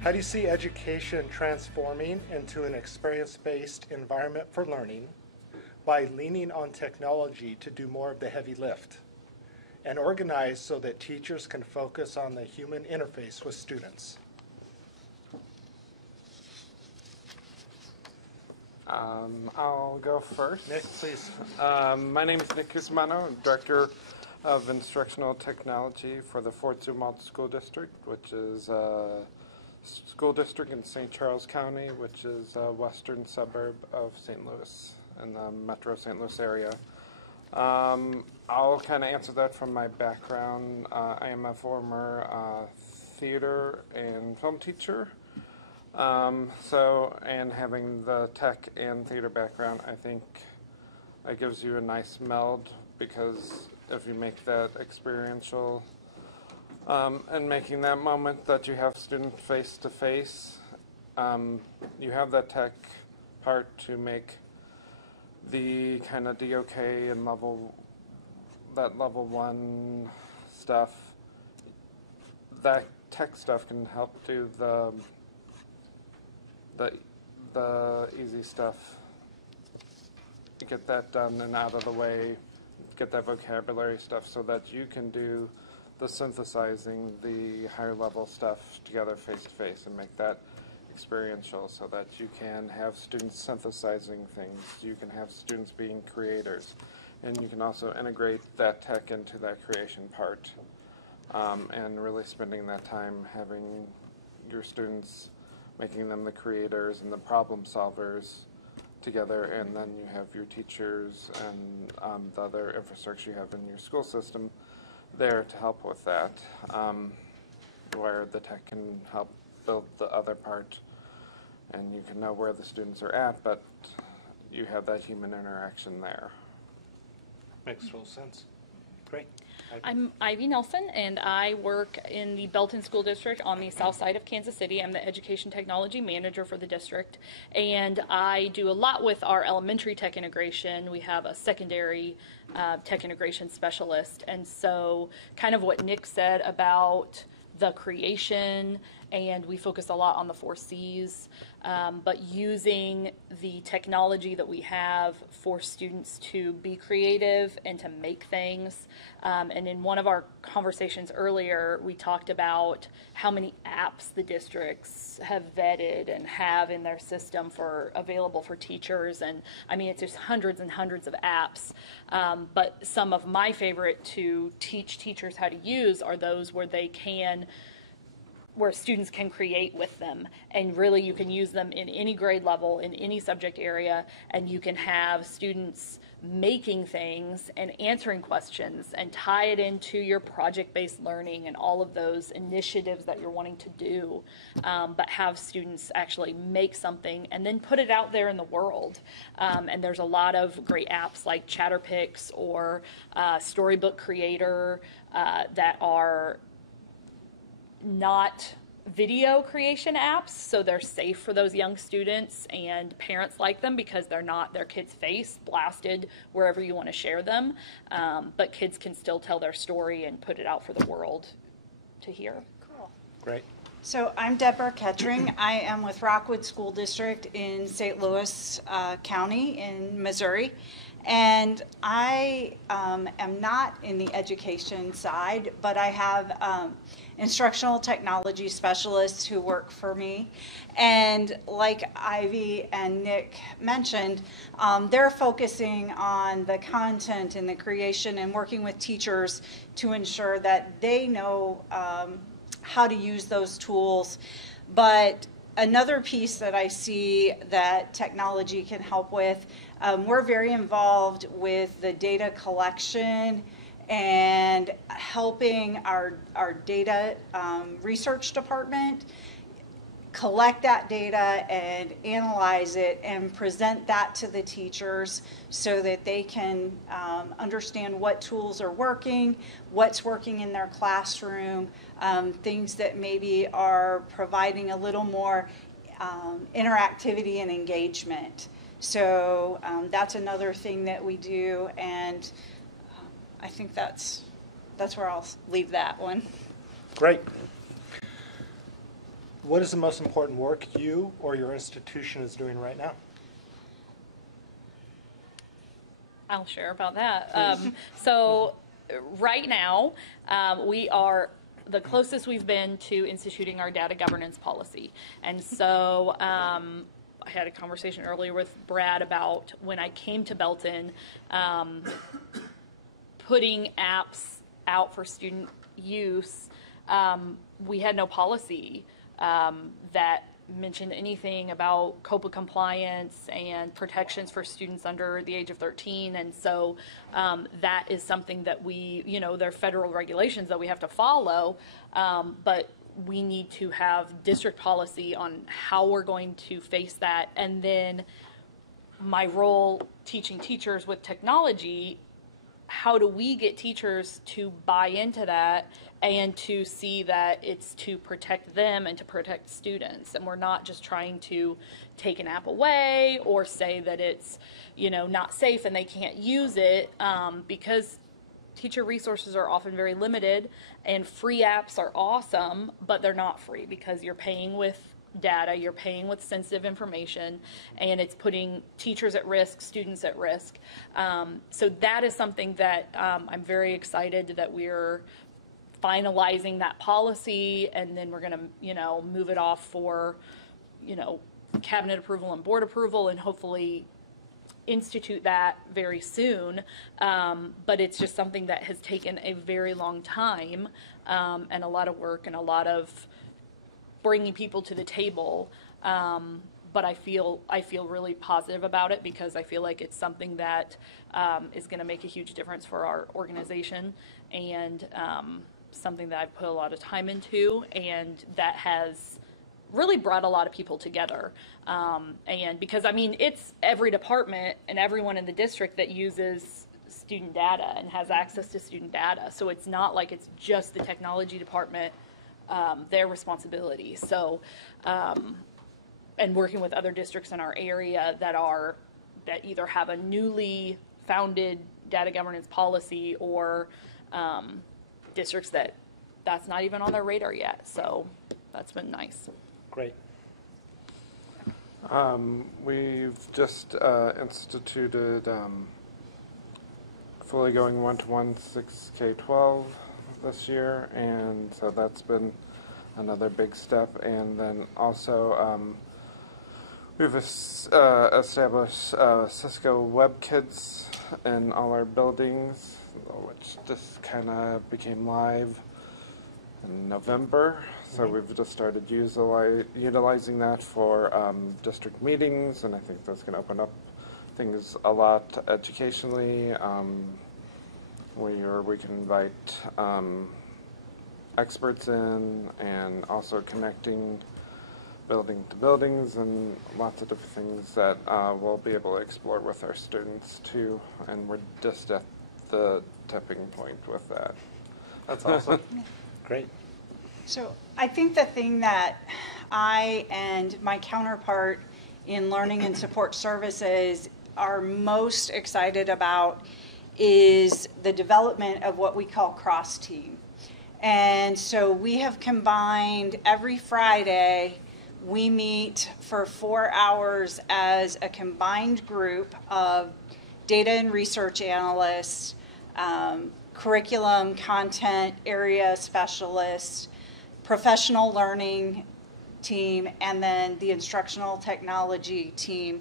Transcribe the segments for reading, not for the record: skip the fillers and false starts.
How do you see education transforming into an experience-based environment for learning by leaning on technology to do more of the heavy lift and organized so that teachers can focus on the human interface with students? I'll go first. Nick, please. My name is Nick Cusumano. I'm Director of Instructional Technology for the 4th Zumwalt School District, which is a school district in St. Charles County, which is a western suburb of St. Louis in the metro St. Louis area. I'll kind of answer that from my background. I am a former theater and film teacher. And having the tech and theater background, I think it gives you a nice meld, because if you make that experiential and making that moment that you have student face to face, you have that tech part to make the kind of DOK and level 1 stuff. That tech stuff can help do the easy stuff. Get that done and out of the way, get that vocabulary stuff so that you can do the synthesizing, the higher level stuff together face to face and make that experiential so that you can have students synthesizing things, you can have students being creators, and you can also integrate that tech into that creation part, and really spending that time having your students, making them the creators and the problem solvers together, and then you have your teachers and the other infrastructure you have in your school system there to help with that, where the tech can help build the other part, and you can know where the students are at, but you have that human interaction there. Makes total sense. Great. I'm Ivy Nelson, and I work in the Belton School District on the south side of Kansas City. I'm the Education Technology Manager for the district, and I do a lot with our elementary tech integration. We have a secondary tech integration specialist, and so kind of what Nick said about the creation, and we focus a lot on the 4 C's, but using the technology that we have for students to be creative and to make things. And in one of our conversations earlier, we talked about how many apps the districts have vetted and have in their system for available for teachers. And I mean, it's just hundreds and hundreds of apps. But some of my favorite to teach teachers how to use are those where students can create with them, and really you can use them in any grade level, in any subject area, and you can have students making things and answering questions and tie it into your project-based learning and all of those initiatives that you're wanting to do, but have students actually make something and then put it out there in the world. And there's a lot of great apps like Chatterpix or Storybook Creator that are not video creation apps, so they're safe for those young students, and parents like them because they're not their kids' face blasted wherever you want to share them, but kids can still tell their story and put it out for the world to hear. Cool. Great. So I'm Deborah Ketring. I am with Rockwood School District in St. Louis County in Missouri. And I am not in the education side, but I have instructional technology specialists who work for me. And like Ivy and Nick mentioned, they're focusing on the content and the creation and working with teachers to ensure that they know how to use those tools. But another piece that I see that technology can help with, we're very involved with the data collection and helping our data research department collect that data and analyze it and present that to the teachers so that they can understand what tools are working, what's working in their classroom, things that maybe are providing a little more interactivity and engagement. So that's another thing that we do, and I think that's where I'll leave that one. Great. What is the most important work you or your institution is doing right now? I'll share about that. So right now, we are the closest we've been to instituting our data governance policy. And so I had a conversation earlier with Brad about when I came to Belton, putting apps out for student use. We had no policy that mentioned anything about COPA compliance and protections for students under the age of 13. And so that is something that we, there are federal regulations that we have to follow, but we need to have district policy on how we're going to face that. And then my role teaching teachers with technology, how do we get teachers to buy into that and to see that it's to protect them and to protect students, and we're not just trying to take an app away or say that it's not safe and they can't use it, because teacher resources are often very limited, and free apps are awesome, but they're not free because you're paying with data, you're paying with sensitive information, and it's putting teachers at risk, students at risk. So that is something that I'm very excited that we're finalizing that policy, and then we're going to move it off for cabinet approval and board approval, and hopefully institute that very soon. But it's just something that has taken a very long time, and a lot of work and a lot of bringing people to the table. But I feel really positive about it because I feel like it's something that is going to make a huge difference for our organization, and something that I've put a lot of time into, and that has really brought a lot of people together. And because, it's every department and everyone in the district that uses student data and has access to student data. So it's not like it's just the technology department, their responsibility. So, and working with other districts in our area that either have a newly founded data governance policy or districts that's not even on their radar yet. So that's been nice. Great. We've just instituted fully going one-to-one 6K12 this year, and so that's been another big step. And then also we've established Cisco WebKids in all our buildings, which just kind of became live in November. So we've just started utilizing that for district meetings, and I think that's going to open up things a lot educationally, where we can invite experts in, and also connecting building to buildings, and lots of different things that we'll be able to explore with our students too. And we're just at the tipping point with that. That's awesome. Great. So I think the thing that I and my counterpart in learning and support services are most excited about is the development of what we call cross-team. And so we have combined every Friday, we meet for 4 hours as a combined group of data and research analysts, curriculum, content, area specialists, professional learning team, and then the instructional technology team.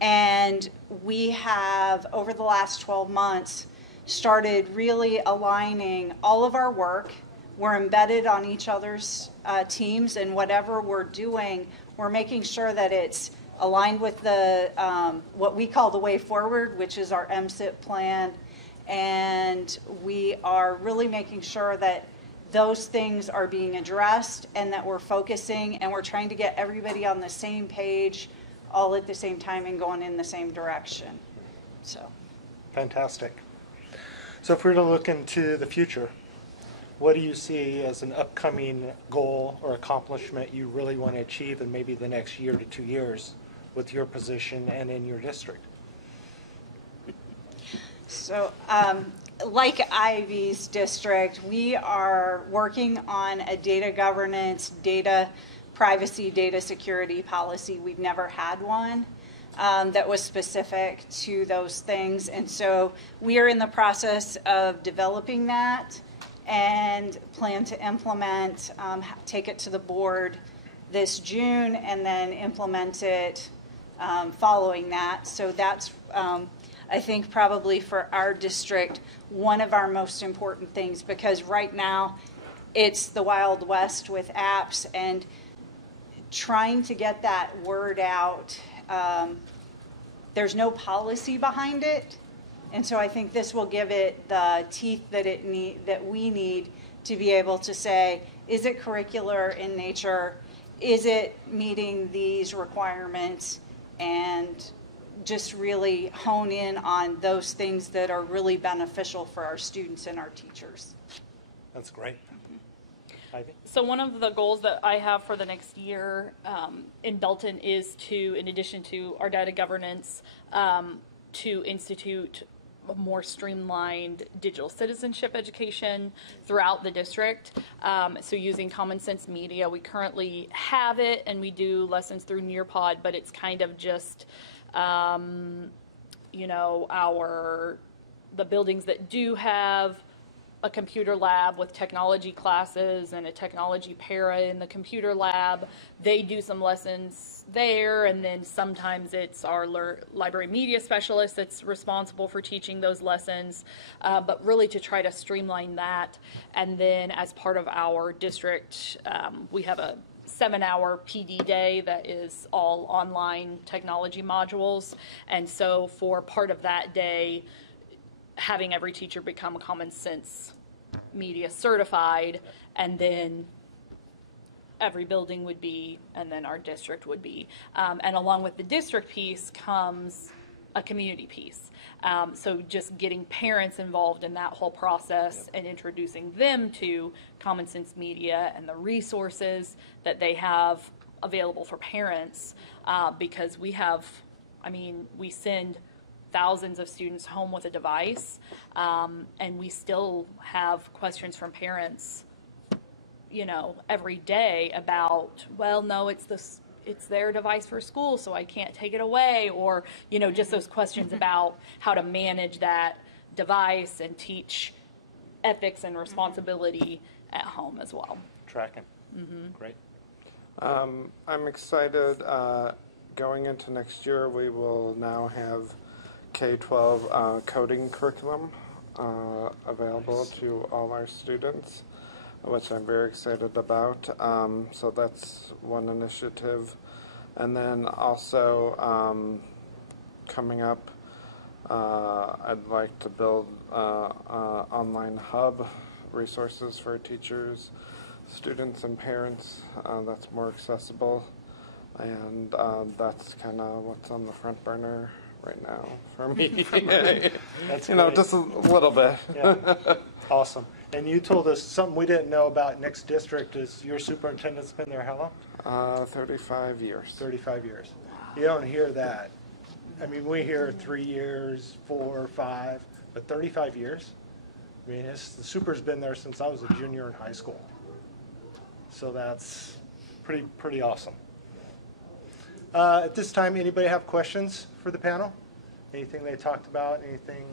And we have, over the last 12 months, started really aligning all of our work. We're embedded on each other's teams, and whatever we're doing, we're making sure that it's aligned with the what we call the way forward, which is our MSIP plan. And we are really making sure that those things are being addressed and that we're focusing and we're trying to get everybody on the same page all at the same time and going in the same direction. So, fantastic. So if we were to look into the future, what do you see as an upcoming goal or accomplishment you really want to achieve in maybe the next year to 2 years with your position and in your district? So, like Ivy's district, we are working on a data governance, data privacy data security policy. We've never had one that was specific to those things. And so we are in the process of developing that and plan to implement, take it to the board this June and then implement it following that. So that's, I think, probably for our district, one of our most important things, because right now it's the Wild West with apps, and trying to get that word out. There's no policy behind it, and so I think this will give it the teeth that we need to be able to say, is it curricular in nature? Is it meeting these requirements? And just really hone in on those things that are really beneficial for our students and our teachers. That's great. Ivy? So one of the goals that I have for the next year in Belton is to, in addition to our data governance, to institute a more streamlined digital citizenship education throughout the district. So using Common Sense Media, we currently have it, and we do lessons through Nearpod, but it's kind of just, you know, the buildings that do have a computer lab with technology classes and a technology para in the computer lab, they do some lessons there, and then sometimes it's our library media specialist that's responsible for teaching those lessons, but really to try to streamline that. And then as part of our district, we have a 7-hour PD day that is all online technology modules, and so for part of that day, having every teacher become Common Sense Media certified, and then every building would be, and then our district would be. And along with the district piece comes a community piece. So just getting parents involved in that whole process and introducing them to Common Sense Media and the resources that they have available for parents, because we have, I mean, we send thousands of students home with a device, and we still have questions from parents, you know, every day about, well, no, it's their device for school, so I can't take it away, or, you know, just those questions about how to manage that device and teach ethics and responsibility at home as well. Tracking. Great. I'm excited. Going into next year, we will now have K-12 coding curriculum available to all our students, which I'm very excited about. So that's one initiative. And then also coming up, I'd like to build online hub resources for teachers, students, and parents that's more accessible. And that's kind of what's on the front burner right now for me. That's you know, great. just a little bit. Yeah. Awesome. And you told us something we didn't know about next district is your superintendent's been there how long? 35 years. 35 years. You don't hear that. I mean, we hear 3 years, 4, 5, but 35 years? I mean, the super's been there since I was a junior in high school. So that's pretty awesome. At this time, anybody have questions for the panel? Anything they talked about? Anything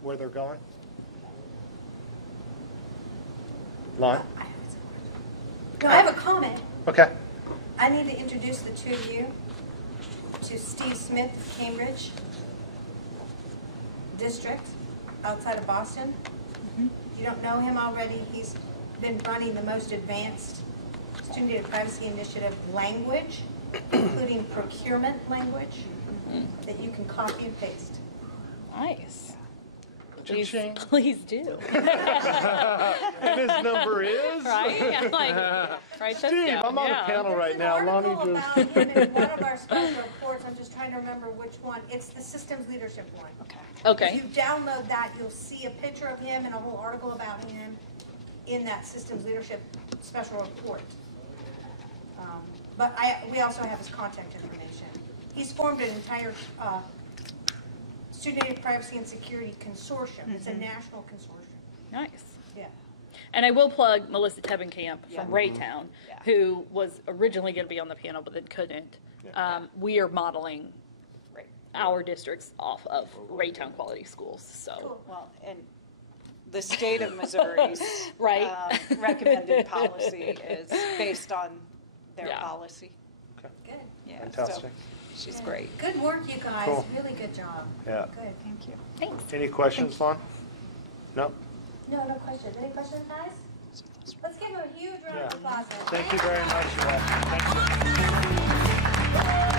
where they're going? Lon? No, I have a comment. Okay. I need to introduce the two of you to Steve Smith of Cambridge District outside of Boston. If you don't know him already, he's been running the most advanced student data privacy initiative language, including procurement language that you can copy and paste. Nice. Please, Cha-ching. please do. And his number is? Right? I'm like, write this Steve, down. I'm on Yeah. the panel right now. There's an Lonnie article just... about him in one of our special reports. I'm just trying to remember which one. It's the systems leadership one. If Okay. you download that, you'll see a picture of him and a whole article about him in that systems leadership special report. But we also have his contact information. He's formed an entire student data privacy and security consortium. It's a national consortium. Nice. Yeah. And I will plug Melissa Tebenkamp Yeah. from Raytown, Yeah. who was originally going to be on the panel but then couldn't. We are modeling our districts off of Raytown Quality Schools. So, Well, and the state of Missouri's Right. Recommended policy is based on their Yeah. policy. Good. Yeah, Fantastic. So she's great. Good work, you guys. Cool. Really good job. Yeah. Good. Thank you. thanks. Any questions, Lon? No? No questions. Any questions, guys? Let's give them a huge round of Yeah. applause. Thank you very much, you all. Thank you.